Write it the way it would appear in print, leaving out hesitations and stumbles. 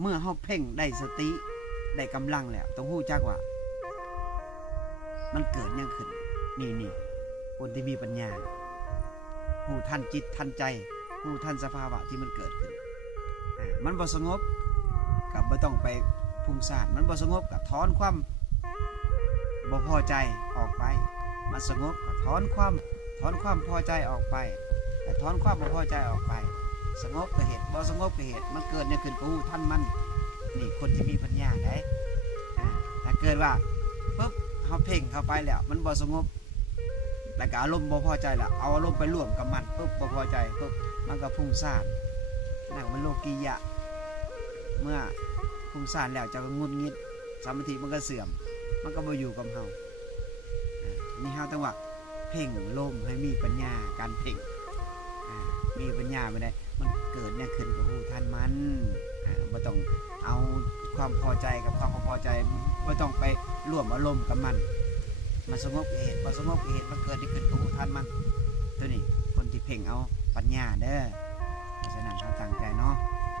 เมื่อเฮาเพ่งได้สติได้กำลังแล้วต้องรู้จักว่ามันเกิดยังขึ้นนี่คนที่มีปัญญารู้ทันจิตทันใจรู้ทันสภาวะที่มันเกิดขึ้นมันบ่สงบกับบ่ต้องไปพุ่งซ่านมันบ่สงบกับถอนความบ่พอใจออกไปมันสงบกับถอนความพอใจออกไปแต่ถอนความบ่พอใจออกไปสงบก็เหตุบ่สงบก็เหตุมันเกิดเนี่ยขึ้นก็รู้ทันมันนี่คนที่มีปัญญาได้ถ้าเกิดว่าปุ๊บเฮาเพ่งเข้าไปแล้วมันบ่สงบแล้วก็อารมณ์บ่พอใจแล้วเอาอารมณ์ไปร่วมกับมันปุ๊บบ่พอใจปุ๊บมันก็พุ่งซ่านนั่นมันโลกียะเมื่อพุ่งซ่านแล้วจะก็งุนงิดสมาธิมันก็เสื่อมมันก็บ่อยู่กับเฮานี่เฮาต้องว่าเพ่งลมให้มีปัญญาการเพ่งมีปัญญาไม่ได้มันเกิดเนี่ยขึ้นกับรู้ทันมันบ่ต้องเอาความพอใจกับความบ่พอใจบ่ต้องไปร่วมอารมณ์กับมันสงบเหตุบ่สงบเหตุมันเกิดที่ขึ้นกับรู้ทันมันตัวนี้คนที่เพ่งเอาปัญญาเด้อเพราะฉะนั้นถ้าตั้งใจเนาะ